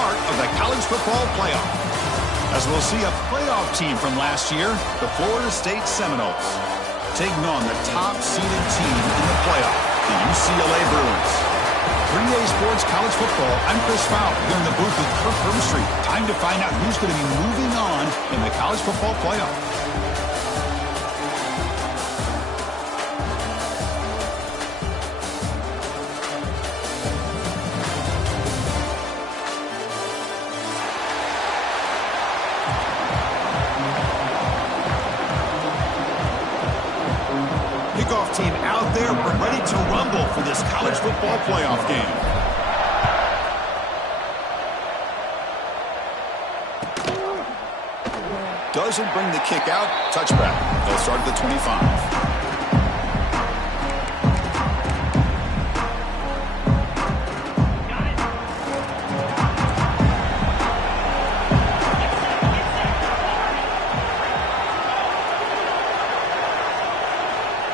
part of the college football playoff. As we'll see a playoff team from last year, the Florida State Seminoles, taking on the top-seeded team in the playoff, the UCLA Bruins. 3A Sports College Football, I'm Chris Fowler, here in the booth with Kirk Herbstreit. Time to find out who's going to be moving on in the college football playoff. Kickoff team out there ready to rumble for this college football playoff game. Doesn't bring the kick out. Touchback. They'll start at the 25.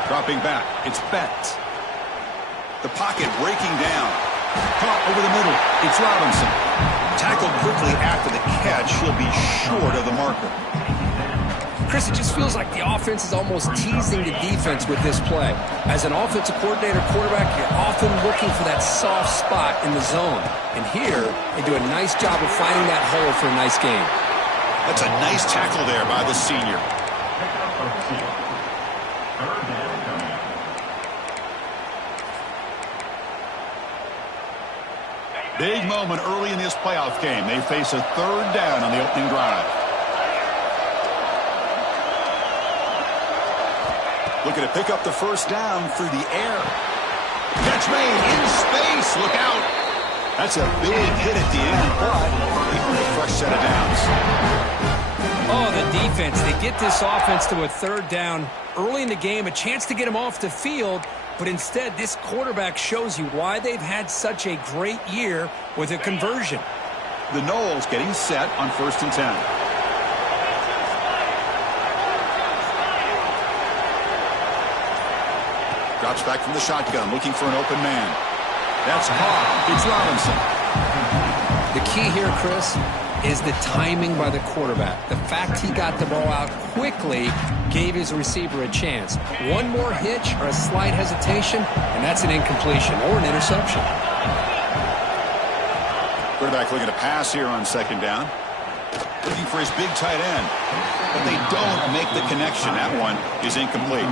Dropping back, it's Bett. The pocket breaking down. Caught over the middle, it's Robinson. Tackled quickly after the catch, he'll be short of the marker. Chris, it just feels like the offense is almost teasing the defense with this play. As an offensive coordinator, quarterback, you're often looking for that soft spot in the zone. And here, they do a nice job of finding that hole for a nice gain. That's a nice tackle there by the senior. Big moment early in this playoff game. They face a third down on the opening drive. Looking to pick up the first down through the air. Catch made in space. Look out. That's a big hit at the end, but they earn a fresh set of downs. Oh, the defense. They get this offense to a third down early in the game, a chance to get them off the field. But instead, this quarterback shows you why they've had such a great year with a conversion. The Noles getting set on 1st and 10. Drops back from the shotgun, looking for an open man. That's caught. It's Robinson. The key here, Chris, is the timing by the quarterback. The fact he got the ball out quickly gave his receiver a chance. One more hitch or a slight hesitation, and that's an incompletion or an interception. Quarterback looking to pass here on 2nd down. Looking for his big tight end. But they don't make the connection. That one is incomplete.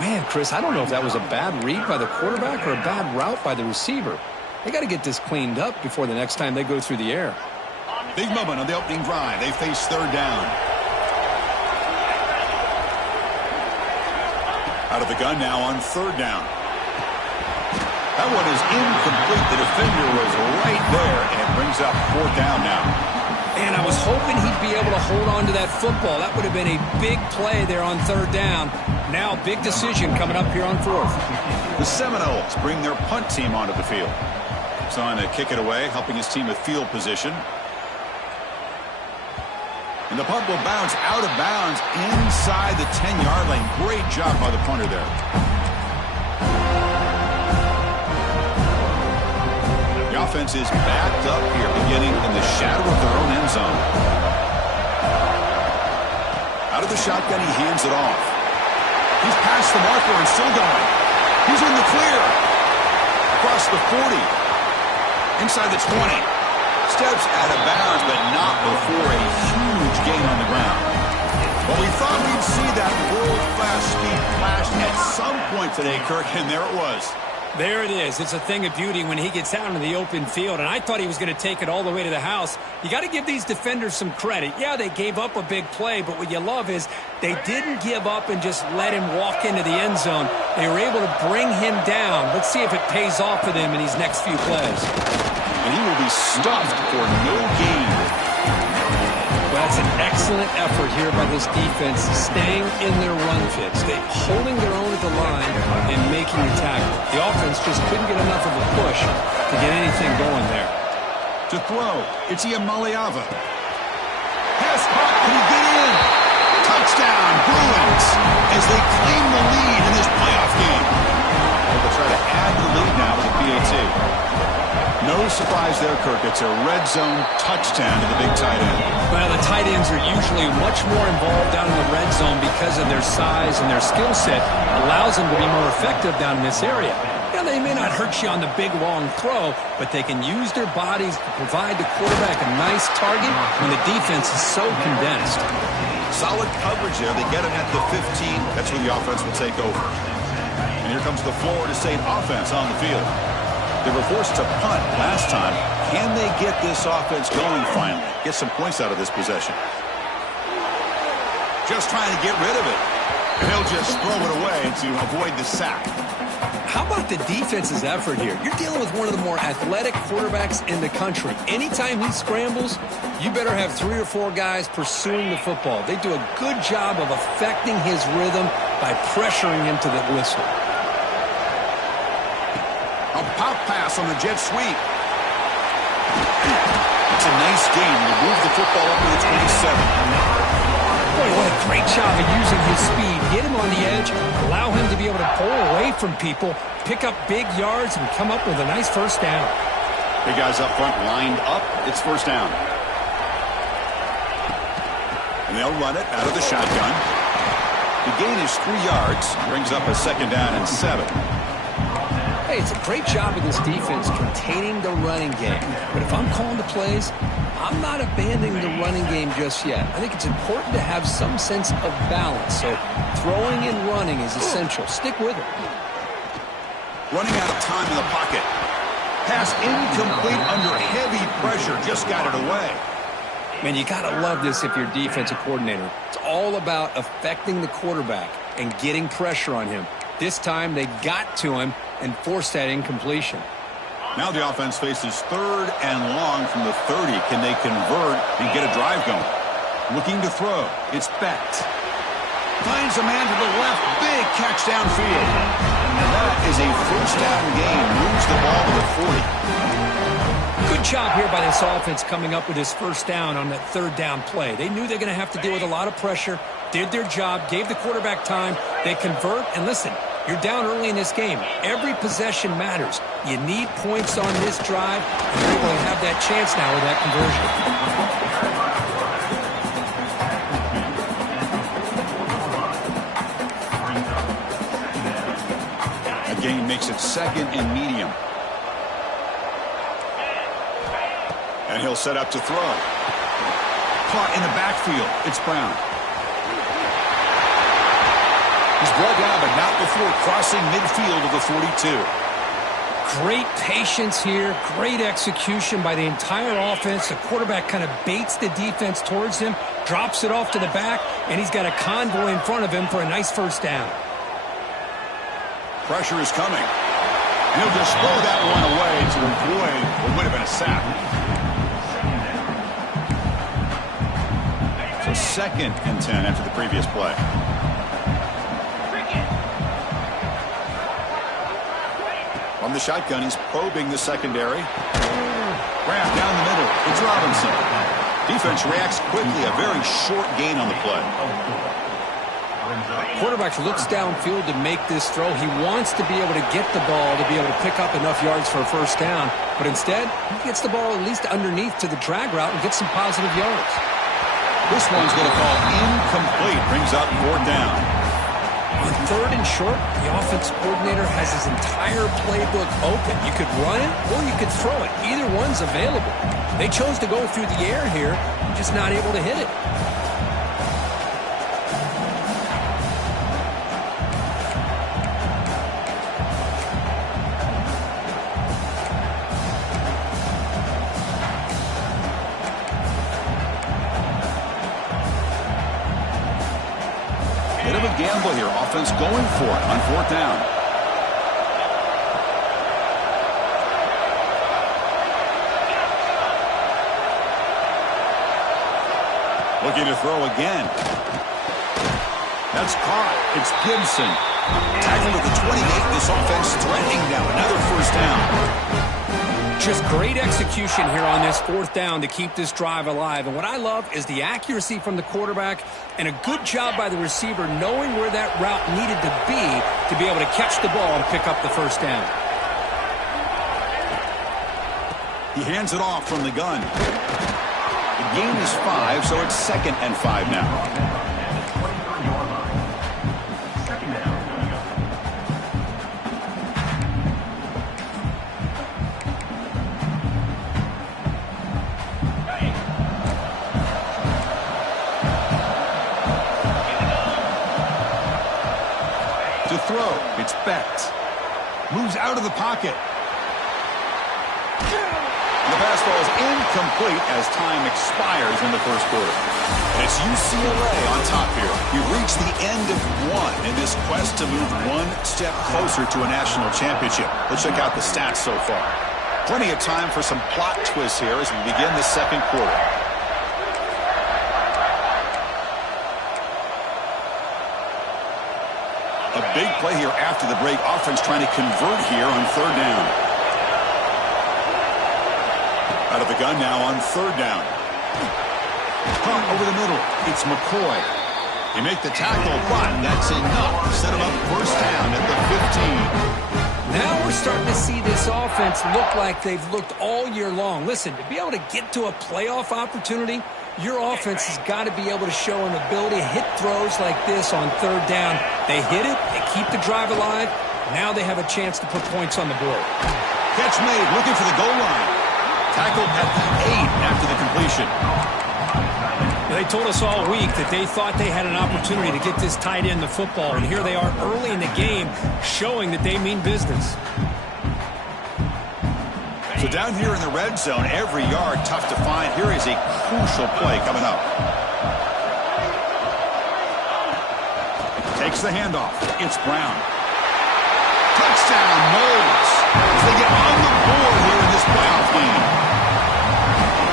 Man, Chris, I don't know if that was a bad read by the quarterback or a bad route by the receiver. They got to get this cleaned up before the next time they go through the air. Big moment on the opening drive. They face 3rd down. Out of the gun now on 3rd down. That one is incomplete. The defender was right there, and it brings up 4th down now. And I was hoping he'd be able to hold on to that football. That would have been a big play there on 3rd down. Now, big decision coming up here on 4th. The Seminoles bring their punt team onto the field. He's on to kick it away, helping his team with field position. And the punt will bounce out of bounds inside the 10-yard line. Great job by the punter there. The offense is backed up here, beginning in the shadow of their own end zone. Out of the shotgun, he hands it off. He's past the marker and still going. He's in the clear. Across the 40. Inside the 20. Steps out of bounds, but not before a huge gain on the ground. Well, we thought we'd see that world-class speed flash at some point today, Kirk, and there it was. There it is. It's a thing of beauty when he gets out into the open field, and I thought he was going to take it all the way to the house. You got to give these defenders some credit. Yeah, they gave up a big play, but what you love is they didn't give up and just let him walk into the end zone. They were able to bring him down. Let's see if it pays off for them in these next few plays. And he will be stuffed for no gain. Well, that's an excellent effort here by this defense, staying in their run fits. They holding their own at the line and making the tackle. The offense just couldn't get enough of a push to get anything going there. To throw, it's Iamaleava. Pass caught, can he get in? Touchdown, Bruins, as they claim the lead in this playoff game. They'll try to add the lead now with the PAT. No surprise there, Kirk. It's a red zone touchdown to the big tight end. Well, the tight ends are usually much more involved down in the red zone because of their size and their skill set allows them to be more effective down in this area. Now, they may not hurt you on the big, long throw, but they can use their bodies to provide the quarterback a nice target when the defense is so condensed. Solid coverage there. They get it at the 15. That's where the offense will take over. And here comes the Florida State offense on the field. They were forced to punt last time. Can they get this offense going finally? Get some points out of this possession. Just trying to get rid of it. And he'll just throw it away to avoid the sack. How about the defense's effort here? You're dealing with one of the more athletic quarterbacks in the country. Anytime he scrambles, you better have 3 or 4 guys pursuing the football. They do a good job of affecting his rhythm by pressuring him to the whistle. A pop pass on the jet sweep. It's a nice gain. He moved the football up to the 27. Boy, what a great job of using his speed. Get him on the edge, allow him to be able to pull away from people, pick up big yards, and come up with a nice first down. Big guys up front lined up. It's first down. And they'll run it out of the shotgun. The gain is 3 yards. Brings up a second down and 7. Hey, it's a great job of this defense containing the running game. But if I'm calling the plays, I'm not abandoning the running game just yet. I think it's important to have some sense of balance. So throwing and running is essential. Stick with it. Running out of time in the pocket. Pass incomplete under heavy pressure. Just got it away. Man, you got to love this if you're a defensive coordinator. It's all about affecting the quarterback and getting pressure on him. This time they got to him and forced that incompletion. Now the offense faces 3rd and long from the 30. Can they convert and get a drive going? Looking to throw. It's Becht. Finds a man to the left. Big catch downfield. And that is a first down gain. Moves the ball to the 40. Good job here by this offense coming up with this first down on that 3rd down play. They knew they're going to have to deal with a lot of pressure, did their job, gave the quarterback time. They convert, and listen, you're down early in this game. Every possession matters. You need points on this drive, and you're able to have that chance now with that conversion. A gain makes it 2nd and medium. And he'll set up to throw. Caught in the backfield. It's Brown. He's brought down, but not before crossing midfield of the 42. Great patience here. Great execution by the entire offense. The quarterback kind of baits the defense towards him, drops it off to the back, and he's got a convoy in front of him for a nice first down. Pressure is coming. And he'll just throw that one away to avoid what would have been a sack. So 2nd and 10 after the previous play. From the shotgun, he's probing the secondary. Grab down the middle. It's Robinson. Defense reacts quickly. A very short gain on the play. Quarterback looks downfield to make this throw. He wants to be able to get the ball to be able to pick up enough yards for a first down. But instead, he gets the ball at least underneath to the drag route and gets some positive yards. This one's going to fall incomplete. Brings up 4th down. On 3rd and short, the offense coordinator has his entire playbook open. You could run it or you could throw it. Either one's available. They chose to go through the air here, just not able to hit it. Bit of a gamble here. Offense going for it on 4th down. Looking to throw again. That's caught. It's Gibson. Tackled at the 28. This offense threatening now. Another first down. Just great execution here on this 4th down to keep this drive alive. And what I love is the accuracy from the quarterback and a good job by the receiver knowing where that route needed to be able to catch the ball and pick up the first down. He hands it off from the gun. The gain is 5, so it's 2nd and 5 now. To throw, it's Becht. Moves out of the pocket. The pass ball is incomplete as time expires in the first quarter. And it's UCLA on top here. We've reached the end of one in this quest to move one step closer to a national championship. Let's check out the stats so far. Plenty of time for some plot twists here as we begin the second quarter. A big play here after the break. Offense trying to convert here on 3rd down. Out of the gun now on 3rd down. Punt over the middle. It's McCoy. They make the tackle, but that's enough. Set him up 1st down at the 15. Now we're starting to see this offense look like they've looked all year long. Listen, to be able to get to a playoff opportunity, your offense has got to be able to show an ability to hit throws like this on 3rd down. They hit it, they keep the drive alive. Now they have a chance to put points on the board. Catch made, looking for the goal line. Tackled at the 8 after the completion. They told us all week that they thought they had an opportunity to get this tight end the football, and here they are early in the game showing that they mean business. So down here in the red zone, every yard tough to find. Here is a crucial play coming up. Takes the handoff. It's Brown. Touchdown, Moles, as they get on the board here in this playoff game.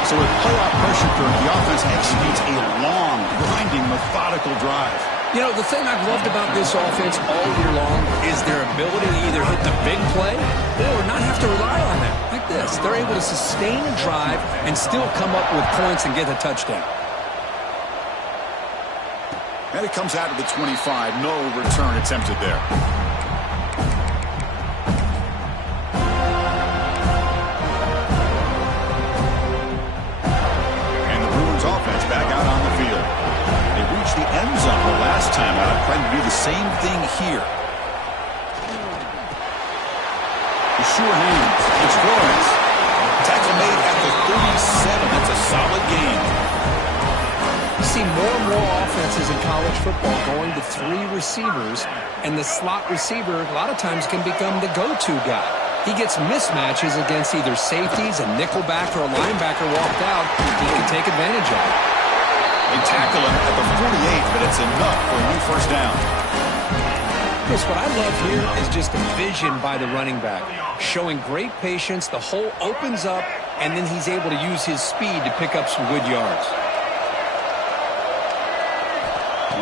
So with playoff pressure, the offense executes a long, grinding, methodical drive. You know, the thing I've loved about this offense all year long is their ability to either hit the big play or not have to rely on that. Like this, they're able to sustain a drive and still come up with points and get a touchdown. And it comes out of the 25. No return attempted there. And the Bruins offense back out on the field. They reached the end zone the last time out, trying to do the same thing here. The sure hands. It's Flores. Tackle made at the 37. That's a solid gain. You see more and more offenses in college football going to 3 receivers, and the slot receiver a lot of times can become the go-to guy. He gets mismatches against either safeties, a nickelback, or a linebacker walked out. He can take advantage of it. They tackle him at the 48, but it's enough for a new 1st down. Chris, what I love here is just the vision by the running back, showing great patience. The hole opens up, and then he's able to use his speed to pick up some good yards.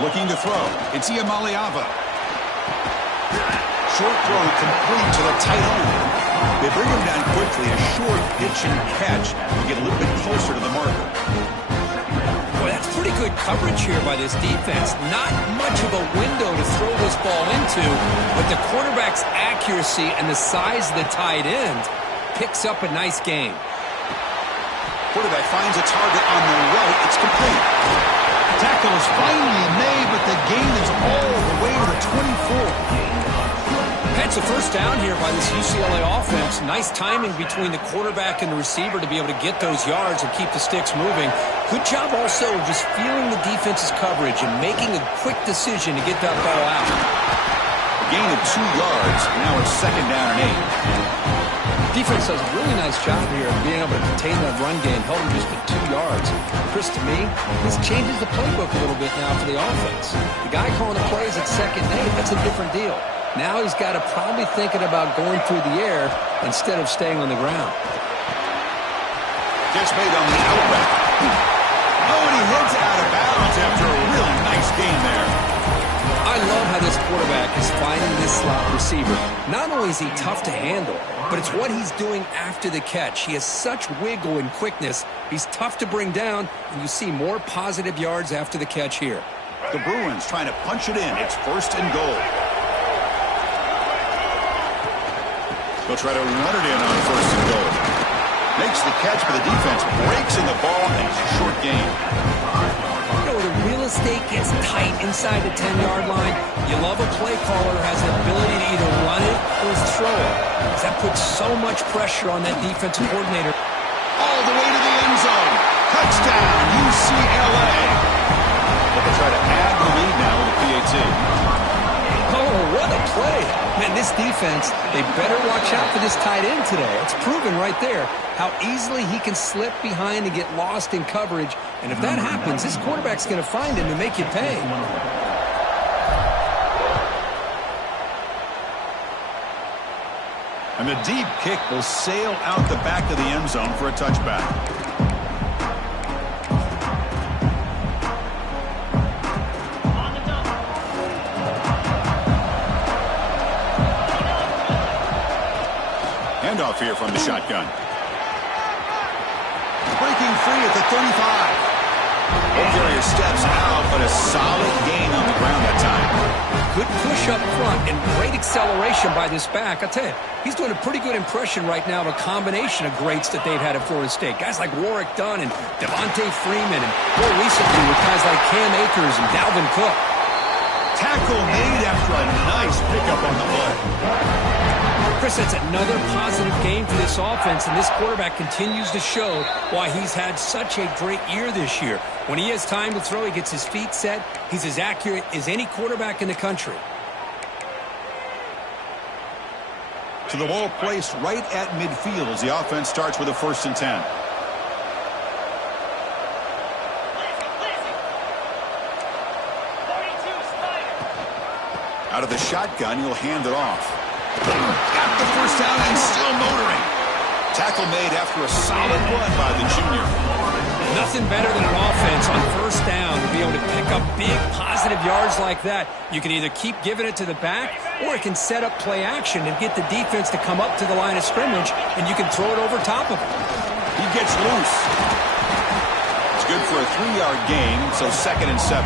Looking to throw. It's Iamaleava. Short throw complete to the tight end. They bring him down quickly. A short pitch and catch to get a little bit closer to the marker. Boy, that's pretty good coverage here by this defense. Not much of a window to throw this ball into, but the quarterback's accuracy and the size of the tight end picks up a nice game. Quarterback finds a target on the right. It's complete. Tackle is finally made, but the gain is all the way to the 24. That's a 1st down here by this UCLA offense. Nice timing between the quarterback and the receiver to be able to get those yards and keep the sticks moving. Good job also just feeling the defense's coverage and making a quick decision to get that ball out. A gain of 2 yards. Now it's 2nd down and 8. Defense does a really nice job here of being able to contain that run game, held him just to 2 yards. Chris, to me, this changes the playbook a little bit now for the offense. The guy calling the plays at 2nd and 8, that's a different deal. Now he's got to probably thinking about going through the air instead of staying on the ground. Catch made on the out route. Oh, and he heads out of bounds after a really nice gain there. I love how this quarterback is finding this slot receiver. Not only is he tough to handle, but it's what he's doing after the catch. He has such wiggle and quickness. He's tough to bring down, and you see more positive yards after the catch here. The Bruins trying to punch it in. It's 1st and goal. They'll try to run it in on 1st and goal. Makes the catch, but the defense breaks in the ball, and it's a short gain. You know, the real estate gets tight inside the 10-yard line. You love a play caller who has the ability to either run it or throw it, because that puts so much pressure on that defensive coordinator. All the way to the end zone. Touchdown, UCLA. But they try to add the lead now with the PAT. Oh, what a play. Man, this defense, they better watch out for this tight end today. It's proven right there how easily he can slip behind and get lost in coverage. And if that happens, this quarterback's going to find him and make you pay. And the deep kick will sail out the back of the end zone for a touchback. Handoff here from the shotgun. Breaking free at the 35. Carrier steps out, but a solid gain on the ground that time. Good push up front and great acceleration by this back. I tell you, he's doing a pretty good impression right now of a combination of greats that they've had at Florida State. Guys like Warwick Dunn and Devontae Freeman, and more recently with guys like Cam Akers and Dalvin Cook. Tackle made after a nice pickup on the play. Chris, that's another positive game for this offense, and this quarterback continues to show why he's had such a great year this year. When he has time to throw, he gets his feet set. He's as accurate as any quarterback in the country. To the ball placed right at midfield as the offense starts with a 1st and 10. Out of the shotgun, he'll hand it off. Got the 1st down and still motoring. Tackle made after a solid run by the junior. Nothing better than an offense on 1st down to be able to pick up big positive yards like that. You can either keep giving it to the back, or it can set up play action and get the defense to come up to the line of scrimmage, and you can throw it over top of it. He gets loose. It's good for a 3-yard gain, so 2nd and 7.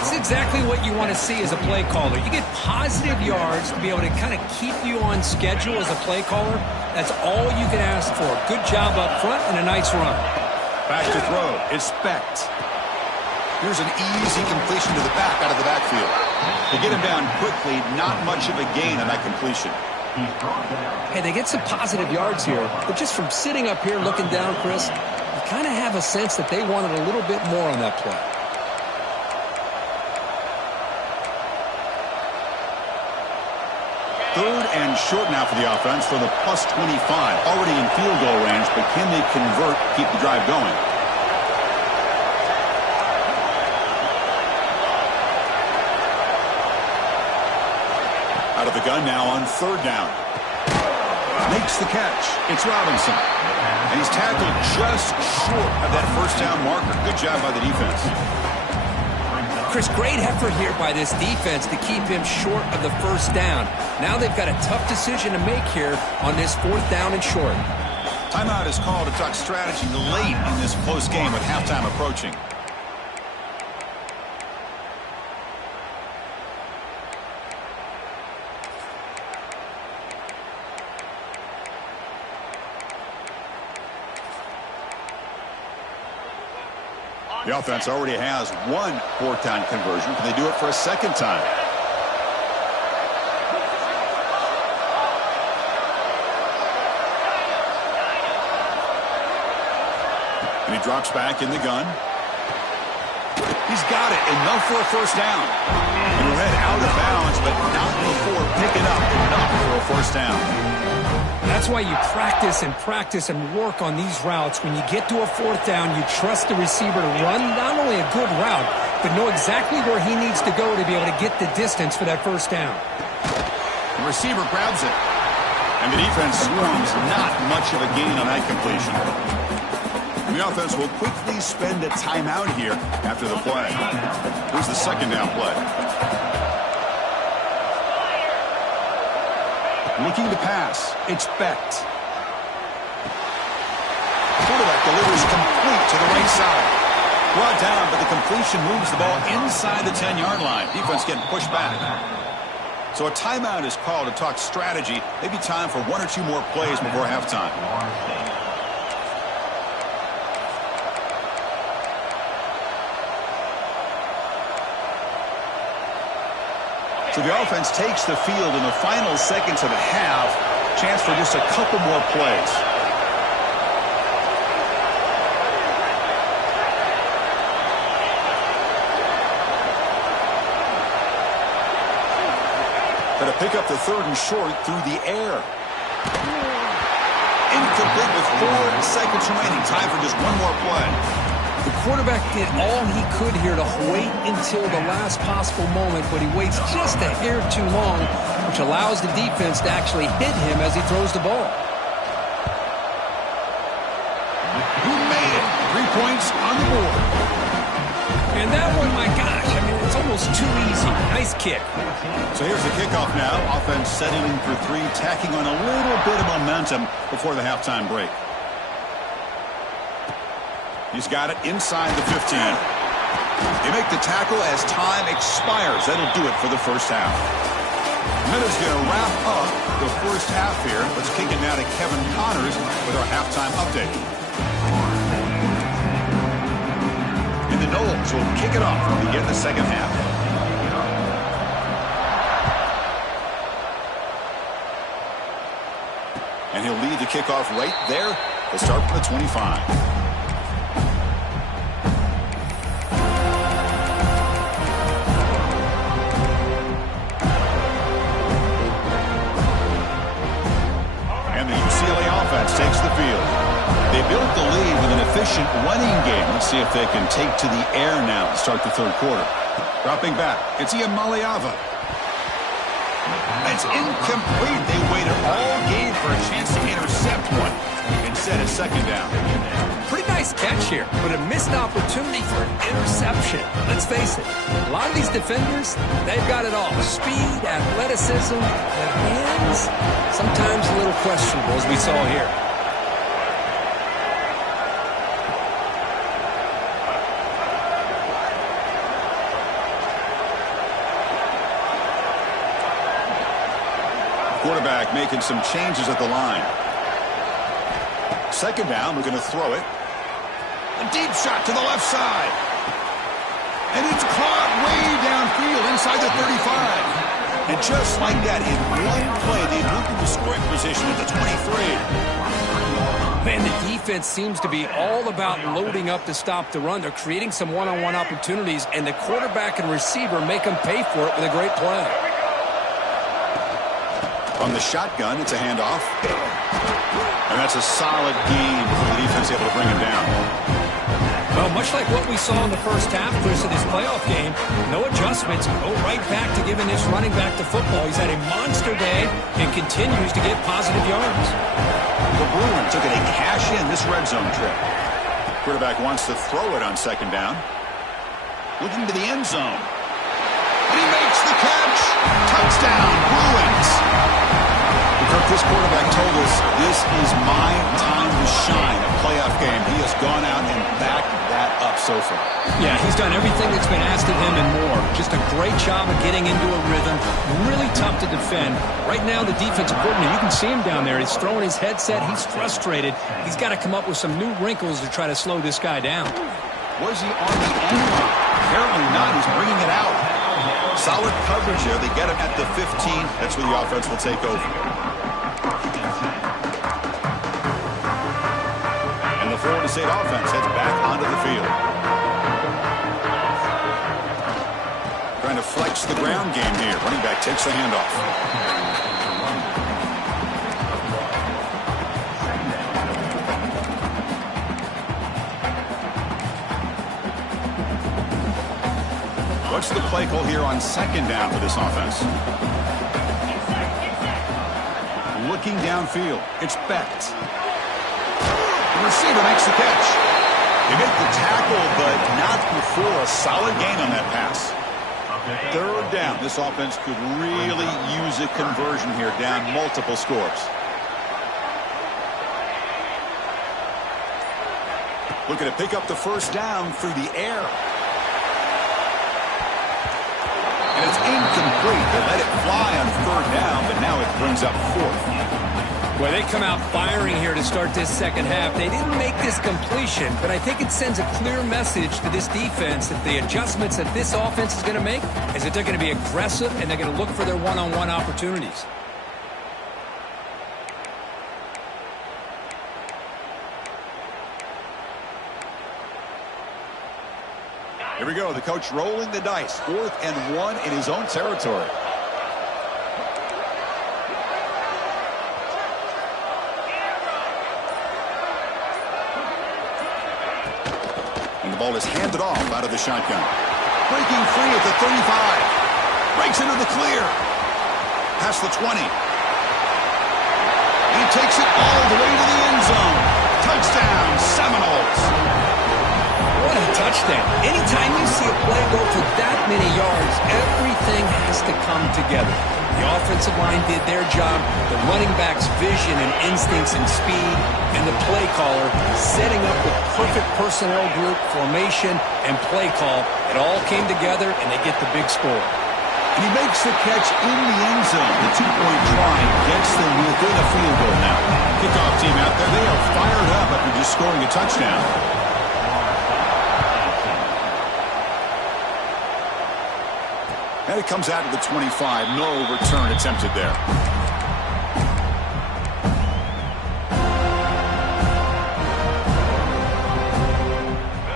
It's exactly what you want to see as a play caller. You get positive yards to be able to kind of keep you on schedule as a play caller. That's all you can ask for. Good job up front and a nice run. Back to throw. It's Specht. Here's an easy completion to the back out of the backfield. To get him down quickly, not much of a gain on that completion. Hey, they get some positive yards here, but just from sitting up here looking down, Chris, you kind of have a sense that they wanted a little bit more on that play. 3rd and short now for the offense for the +25. Already in field goal range, but can they convert, keep the drive going? Out of the gun now on 3rd down. Makes the catch. It's Robinson. And he's tackled just short of that 1st down marker. Good job by the defense. Chris, great effort here by this defense to keep him short of the 1st down. Now they've got a tough decision to make here on this 4th down and short. Timeout is called to talk strategy late in this close game with halftime approaching. The offense already has one 4th down conversion. Can they do it for a 2nd time? And he drops back in the gun. He's got it. Enough for a 1st down. And we're head out of bounds, but not before picking up enough for a 1st down. That's why you practice and work on these routes. When you get to a 4th down, you trust the receiver to run not only a good route, but know exactly where he needs to go to be able to get the distance for that 1st down. The receiver grabs it, and the defense swarms. Not much of a gain on that completion. The offense will quickly spend a timeout here after the play. Here's the 2nd down play. Looking to pass. It's Specht. Quarterback delivers complete to the right side. Brought down, but the completion moves the ball inside the 10-yard line. Defense getting pushed back. So a timeout is called to talk strategy. Maybe time for 1 or 2 more plays before halftime. So the offense takes the field in the final seconds of the half. Chance for just a couple more plays. Going to pick up the 3rd and short through the air. Incomplete with 4 seconds remaining. Time for just 1 more play. The quarterback did all he could here to wait until the last possible moment, but he waits just a hair too long, which allows the defense to actually hit him as he throws the ball. Who made it? 3 points on the board. And that one, my gosh, I mean, it's almost too easy. Nice kick. So here's the kickoff now. Offense settling for 3, tacking on a little bit of momentum before the halftime break. He's got it inside the 15. They make the tackle as time expires. That'll do it for the first half. Minutes going to wrap up the first half here. Let's kick it now to Kevin Connors with our halftime update. And the Knowles will kick it off to begin the second half. And he'll lead the kickoff right there. We'll start from the 25. UCLA offense takes the field. They built the lead with an efficient running game. Let's see if they can take to the air now to start the 3rd quarter. Dropping back, it's Ian Maliava. It's incomplete. They waited all game for a chance to intercept one. Instead, a 2nd down. Pretty nice catch here, but a missed opportunity for an interception. Let's face it, a lot of these defenders, they've got it all. Speed, athleticism, their hands, sometimes a little questionable, as we saw here. Quarterback making some changes at the line. 2nd down, we're going to throw it. A deep shot to the left side. And it's caught way downfield inside the 35. And just like that, in one play, they moved into scoring position at the 23. Man, the defense seems to be all about loading up to stop the run. They're creating some one-on-one opportunities, and the quarterback and receiver make them pay for it with a great play. On the shotgun, it's a handoff. And that's a solid gain for the defense able to bring him down. Well, much like what we saw in the first half, Chris, of this playoff game, no adjustments. Go right back to giving this running back to football. He's had a monster day and continues to get positive yards. The Bruins took it a cash in this red zone trip. Quarterback wants to throw it on 2nd down. Looking to the end zone. And he makes the catch. Touchdown, Bruins. Kirk, this quarterback told us this is my time to shine, a playoff game. He has gone out and backed that up so far. Yeah, he's done everything that's been asked of him and more. Just a great job of getting into a rhythm. Really tough to defend. Right now, the defensive coordinator, you can see him down there. He's throwing his headset. He's frustrated. He's got to come up with some new wrinkles to try to slow this guy down. Was he on the end? Apparently not. He's bringing it out. Solid coverage here. They get him at the 15. That's where the offense will take over. And the Florida State offense heads back onto the field. Trying to flex the ground game here. Running back takes the handoff. What's the play call here on 2nd down for this offense? Looking downfield. It's Becht. The receiver makes the catch. They make the tackle, but not before a solid gain on that pass. 3rd down. This offense could really use a conversion here, down multiple scores. Looking to pick up the 1st down through the air. And it's incomplete. They let it fly on third down, but now it brings up fourth. Well, they come out firing here to start this second half. They didn't make this completion, but I think it sends a clear message to this defense that the adjustments that this offense is going to make is that they're going to be aggressive and they're going to look for their one-on-one opportunities. Here we go. The coach rolling the dice. 4th and 1 in his own territory. And the ball is handed off out of the shotgun. Breaking free at the 35. Breaks into the clear. Past the 20. He takes it all the way to the end zone. Touchdown, Seminoles. What a touchdown. Anytime you see a play go for that many yards, everything has to come together. The offensive line did their job, the running back's vision and instincts and speed, and the play caller setting up the perfect personnel group, formation, and play call. It all came together, and they get the big score. And he makes the catch in the end zone. The two-point try gets them within a field goal now. Kickoff team out there, they are fired up after just scoring a touchdown. And it comes out to the 25. No return attempted there.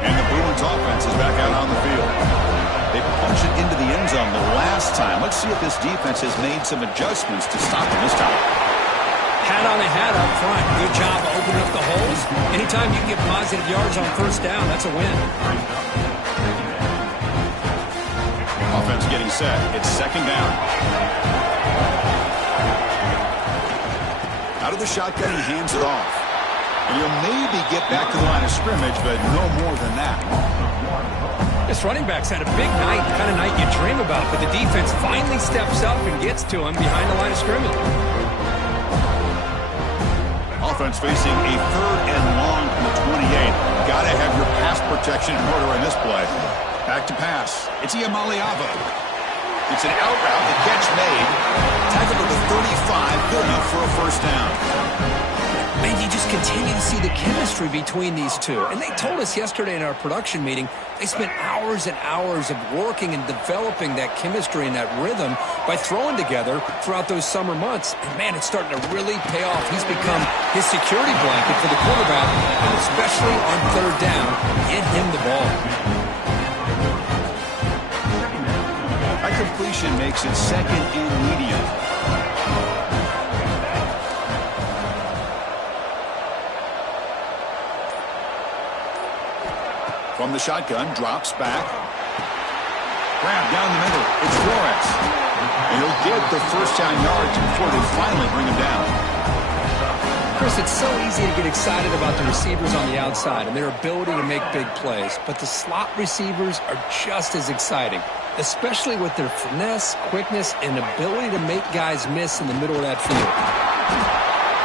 And the Bruins offense is back out on the field. They punched it into the end zone the last time. Let's see if this defense has made some adjustments to stop them this time. Hat on a hat up front. Good job opening up the holes. Anytime you can get positive yards on first down, that's a win. Offense getting set. It's second down. Out of the shotgun, he hands it off. And he'll maybe get back to the line of scrimmage, but no more than that. This running back's had a big night, the kind of night you dream about, but the defense finally steps up and gets to him behind the line of scrimmage. Offense facing a 3rd and long from the 28. Got to have your pass protection in order in this play. Back to pass. It's Iamaleava. It's an out route. The catch made. Tackled to the 35. Good enough for a first down. And you just continue to see the chemistry between these two. And they told us yesterday in our production meeting, they spent hours and hours of working and developing that chemistry and that rhythm by throwing together throughout those summer months. And, man, it's starting to really pay off. He's become his security blanket for the quarterback, and especially on third down, get him the ball. That completion makes it 2nd and medium. From the shotgun, drops back. Grab down the middle. It's Flores. And he'll get the first down yards before they finally bring him down. Chris, it's so easy to get excited about the receivers on the outside and their ability to make big plays. But the slot receivers are just as exciting, especially with their finesse, quickness, and ability to make guys miss in the middle of that field.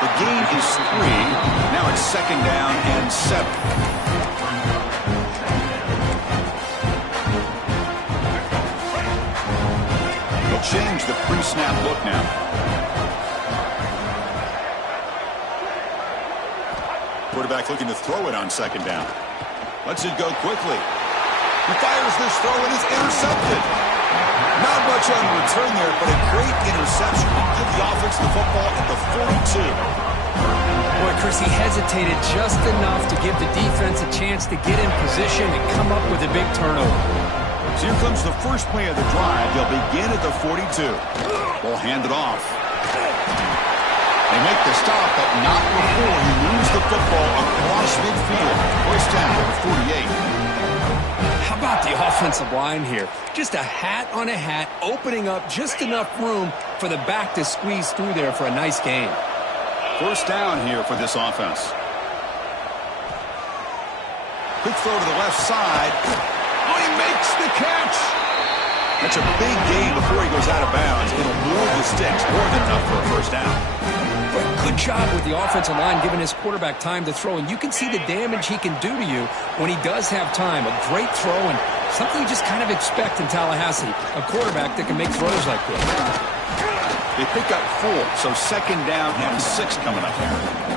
The gain is 3. Now it's 2nd down and 7. Change the pre-snap look now. Quarterback looking to throw it on 2nd down. Lets it go quickly. He fires this throw and is intercepted. Not much on return there, but a great interception to give the offense the football at the 42. Boy, Chris, he hesitated just enough to give the defense a chance to get in position and come up with a big turnover. So here comes the first play of the drive. They'll begin at the 42. Ball handed off. They make the stop, but not before he moves the football across midfield. First down at the 48. How about the offensive line here? Just a hat on a hat, opening up just enough room for the back to squeeze through there for a nice gain. First down here for this offense. Quick throw to the left side. Oh, he makes the catch. That's a big gain before he goes out of bounds. It'll move the sticks more than enough for a first down. But good job with the offensive line giving his quarterback time to throw. And you can see the damage he can do to you when he does have time. A great throw and Something you just kind of expect in Tallahassee, a quarterback that can make throws like this. They pick up 4, so second down and 6 coming up here.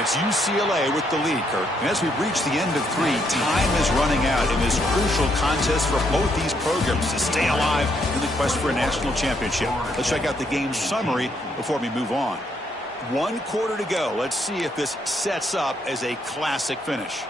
It's UCLA with the lead, Kirk. And as we've reached the end of 3, time is running out in this crucial contest for both these programs to stay alive in the quest for a national championship. Let's check out the game summary before we move on. 1 quarter to go. Let's see if this sets up as a classic finish.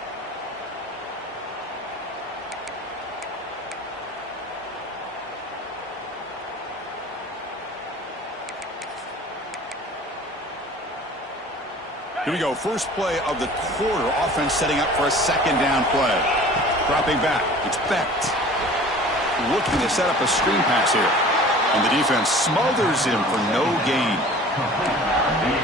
Here we go. First play of the quarter. Offense setting up for a second down play. Dropping back. It's Becht. Looking to set up a screen pass here. And the defense smothers him for no gain.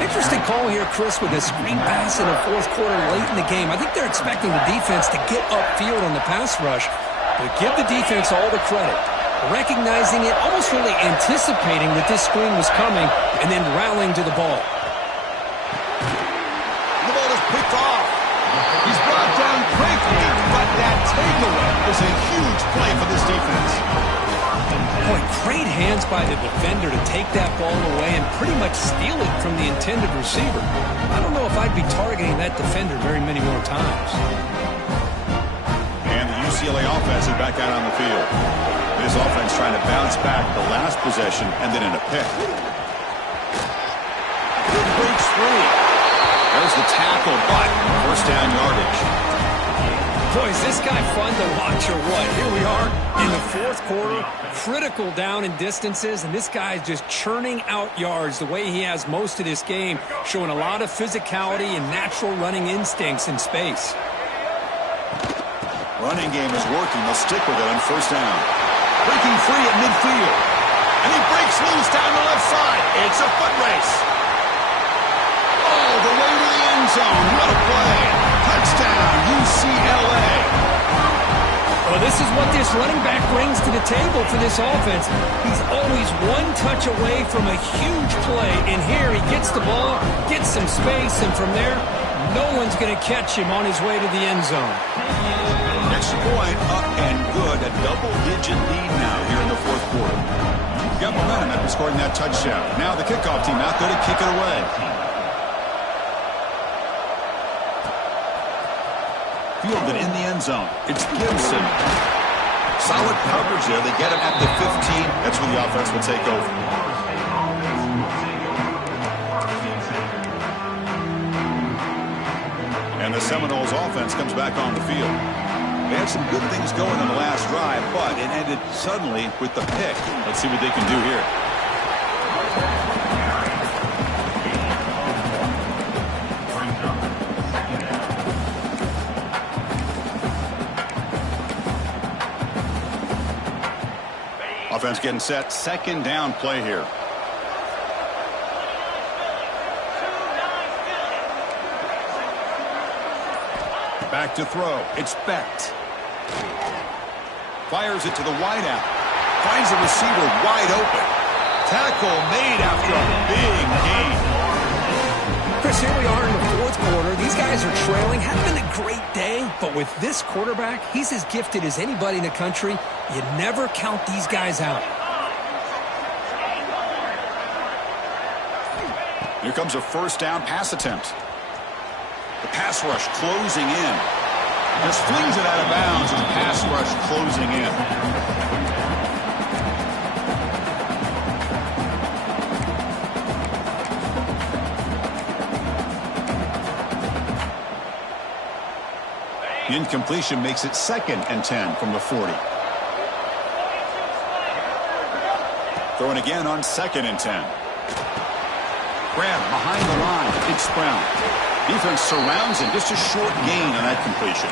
Interesting call here, Chris, with a screen pass in the fourth quarter late in the game. I think they're expecting the defense to get upfield on the pass rush. But give the defense all the credit. Recognizing it, almost really anticipating that this screen was coming, and then rallying to the ball. Picked off. He's brought down quickly, but that takeaway is a huge play for this defense. Boy, great hands by the defender to take that ball away and pretty much steal it from the intended receiver. I don't know if I'd be targeting that defender very many more times. And the UCLA offense is back out on the field. This offense trying to bounce back the last possession and then in a pick. Good breaks free. There's the tackle, but first down yardage. Boy, is this guy fun to watch or what? Here we are in the fourth quarter, critical down in distances, and this guy is just churning out yards the way he has most of this game, showing a lot of physicality and natural running instincts in space. Running game is working. They'll stick with it on first down. Breaking free at midfield. And he breaks loose down the left side. It's a foot race. All the way to the end zone. What a play. Touchdown, UCLA. Well, this is what this running back brings to the table for this offense. He's always one touch away from a huge play. And here he gets the ball, gets some space, and from there, no one's going to catch him on his way to the end zone. Extra point, up and good. A double-digit lead now here in the fourth quarter. Got momentum after scoring that touchdown. Now the kickoff team out there to kick it away. Fielded in the end zone. It's Gibson. Solid coverage there. They get him at the 15. That's where the offense will take over. And the Seminoles offense comes back on the field. They had some good things going on the last drive, but it ended suddenly with the pick. Let's see what they can do here. Offense getting set. Second down play here. Back to throw. It's Becht. Fires it to the wideout. Finds the receiver wide open. Tackle made after a big gain. Chris, here we are in the fourth quarter. These guys are trailing. Hasn't been a great day, but with this quarterback, he's as gifted as anybody in the country. You never count these guys out. Here comes a first down pass attempt. The pass rush closing in. Just flings it out of bounds as the pass rush closing in. Incompletion makes it 2nd and 10 from the 40. Throwing again on 2nd and 10. Grab behind the line. It's Brown. Defense surrounds him. Just a short gain on that completion.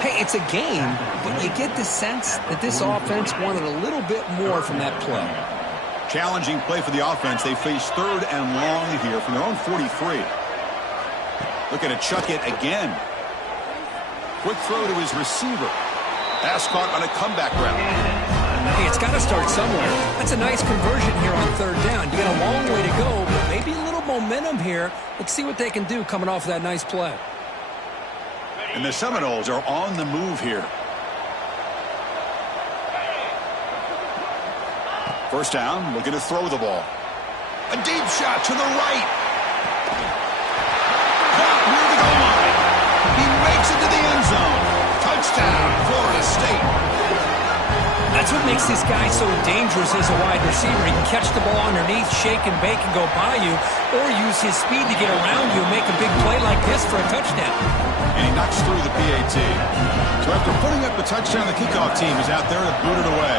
Hey, it's a gain, but you get the sense that this offense wanted a little bit more from that play. Challenging play for the offense. They face 3rd and long here from their own 43. Looking to chuck it again. Quick throw to his receiver. Pass caught on a comeback route. Hey, it's got to start somewhere. That's a nice conversion here on third down. You got a long way to go, but maybe a little momentum here. Let's see what they can do coming off of that nice play. And the Seminoles are on the move here. First down, looking to throw the ball. A deep shot to the right. Caught near the goal line. He makes it to the end zone. Touchdown, Florida State. That's what makes this guy so dangerous as a wide receiver. He can catch the ball underneath, shake and bake and go by you, or use his speed to get around you and make a big play like this for a touchdown. And he knocks through the PAT. So after putting up the touchdown, the kickoff team is out there to boot it away.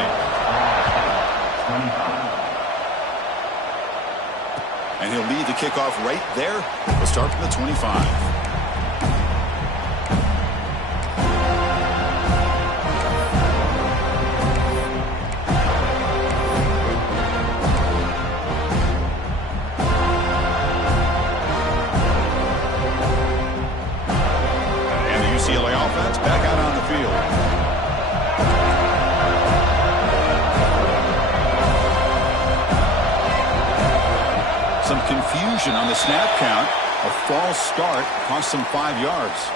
And he'll lead the kickoff right there. We'll start from the 25. UCLA offense back out on the field. Some confusion on the snap count. A false start cost him 5 yards.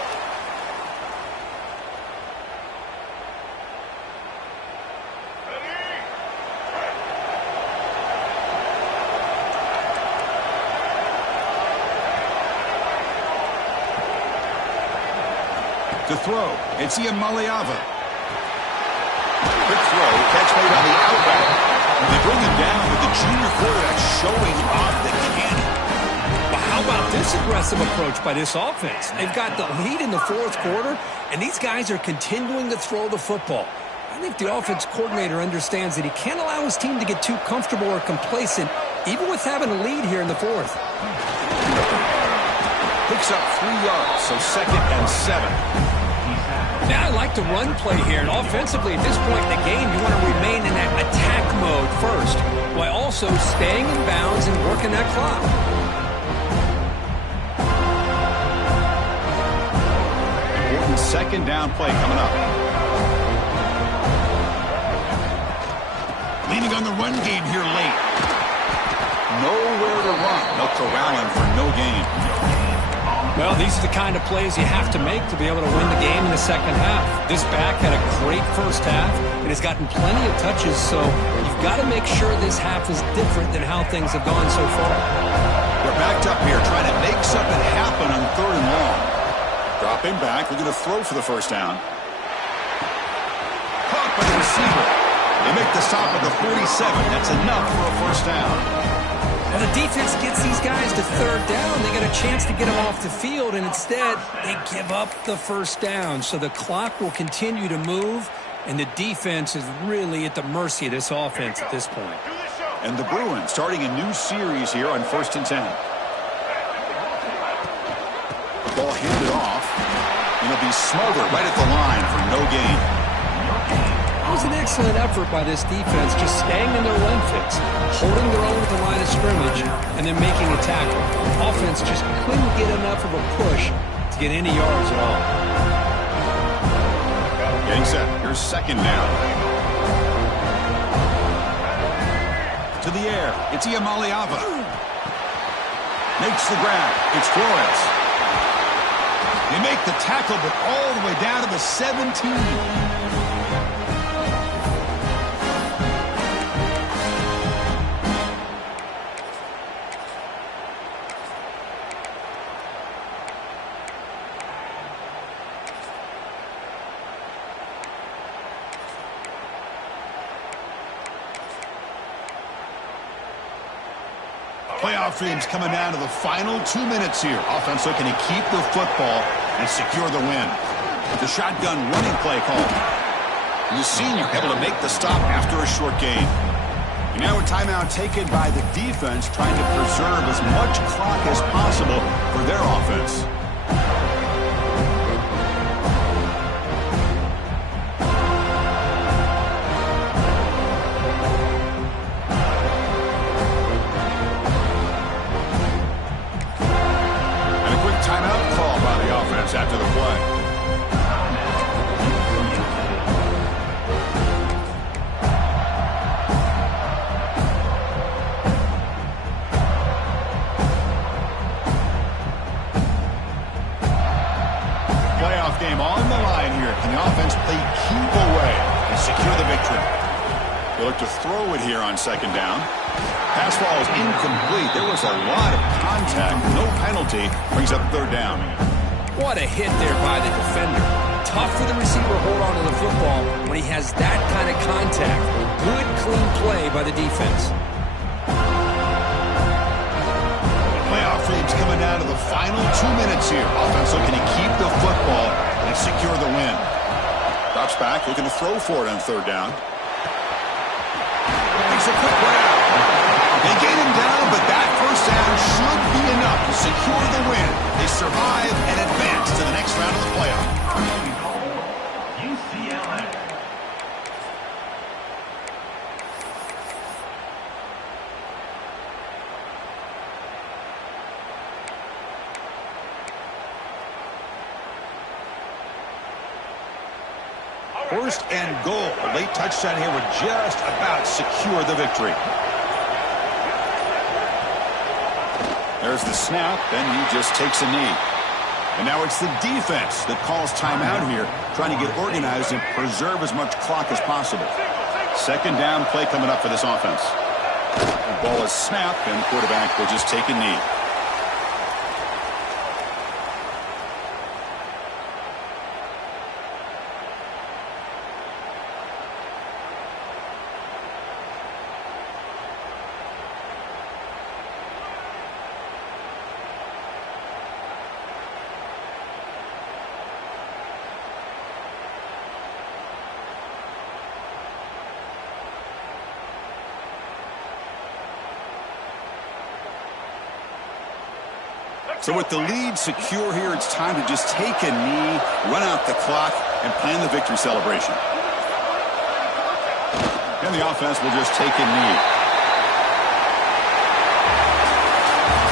To throw, it's Iamaleava. Quick throw, catch made on the outright. They bring him down with the junior quarterback showing off the cannon. Well, how about this aggressive approach by this offense? They've got the lead in the fourth quarter, and these guys are continuing to throw the football. I think the offense coordinator understands that he can't allow his team to get too comfortable or complacent, even with having a lead here in the fourth. Picks up 3 yards, so 2nd and 7. Now I like the run play here, and offensively at this point in the game, you want to remain in that attack mode first, while also staying in bounds and working that clock. Important 2nd down play coming up. Leaning on the run game here late. Nowhere to run. They'll corral him for no gain. Well, these are the kind of plays you have to make to be able to win the game in the second half. This back had a great first half and has gotten plenty of touches, so you've got to make sure this half is different than how things have gone so far. They're backed up here trying to make something happen on 3rd and long. Dropping back, we're going to throw for the first down. Caught by the receiver. They make the stop at the 47. That's enough for a first down. Well, the defense gets these guys to 3rd down. They got a chance to get them off the field, and instead they give up the first down. So the clock will continue to move, and the defense is really at the mercy of this offense at this point. And the Bruins starting a new series here on 1st and 10. The ball handed off, and it'll be Smolder right at the line for no gain. It was an excellent effort by this defense, just staying in their run fits, holding their own at the line of scrimmage, and then making a tackle. Offense just couldn't get enough of a push to get any yards at all. Getting set. Here's 2nd down. To the air. It's Iamaleava. Makes the grab. It's Flores. They make the tackle, but all the way down to the 17. Playoff dreams coming down to the final 2 minutes here. Offense looking to keep the football and secure the win. The shotgun running play call. And the senior able to make the stop after a short gain. And now a timeout taken by the defense, trying to preserve as much clock as possible for their offense. After the play. playoff game on the line here. Can the offense play keep away and secure the victory? They look to throw it here on second down. Pass ball is incomplete. There was a lot of contact. No penalty. Brings up third down. What a hit there by the defender. Tough for the receiver to hold on to the football when he has that kind of contact. Good, clean play by the defense. Playoff dreams coming down to the final 2 minutes here. Offense looking to keep the football and secure the win. Drops back, looking to throw for it on third down. Makes a quick run out. They gain him down, but that first down should be enough to secure the win. They survive and advance to the next round of the playoff. UCLA. First and goal. A late touchdown here would just about secure the victory. There's the snap, then he just takes a knee. And now it's the defense that calls timeout here, trying to get organized and preserve as much clock as possible. Second down play coming up for this offense. The ball is snapped, and the quarterback will just take a knee. So with the lead secure here, it's time to just take a knee, run out the clock, and plan the victory celebration. And the offense will just take a knee.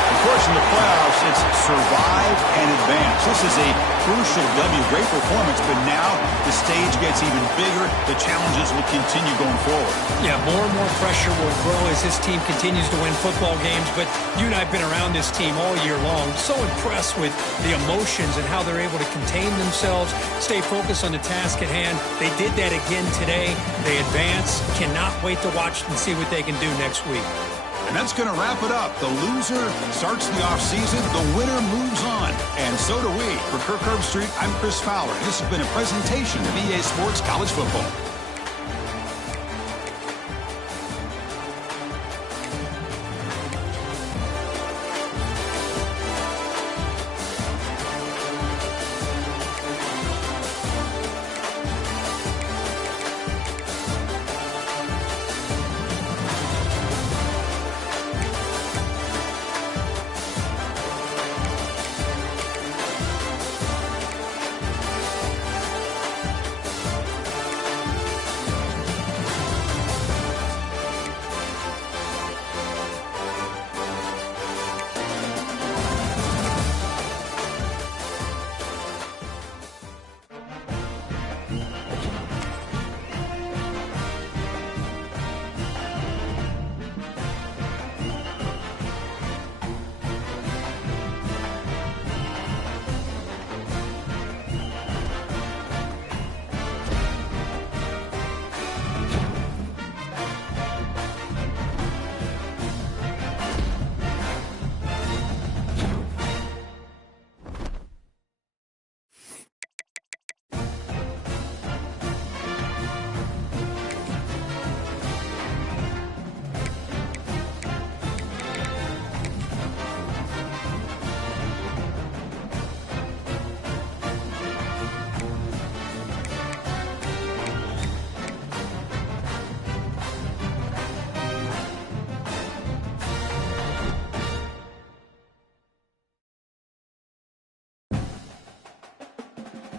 Of course, in the playoffs, it's survive and advance. This is a crucial W. Great performance, but now the stage gets even bigger. The challenges will continue going forward. Yeah, more and more pressure will grow as this team continues to win football games. But you and I have been around this team all year long. So impressed with the emotions and how they're able to contain themselves, stay focused on the task at hand. They did that again today. They advance. Cannot wait to watch and see what they can do next week. And that's going to wrap it up. The loser starts the offseason. The winner moves on. And so do we. For Kirk Herbstreit, I'm Chris Fowler. This has been a presentation of EA Sports College Football.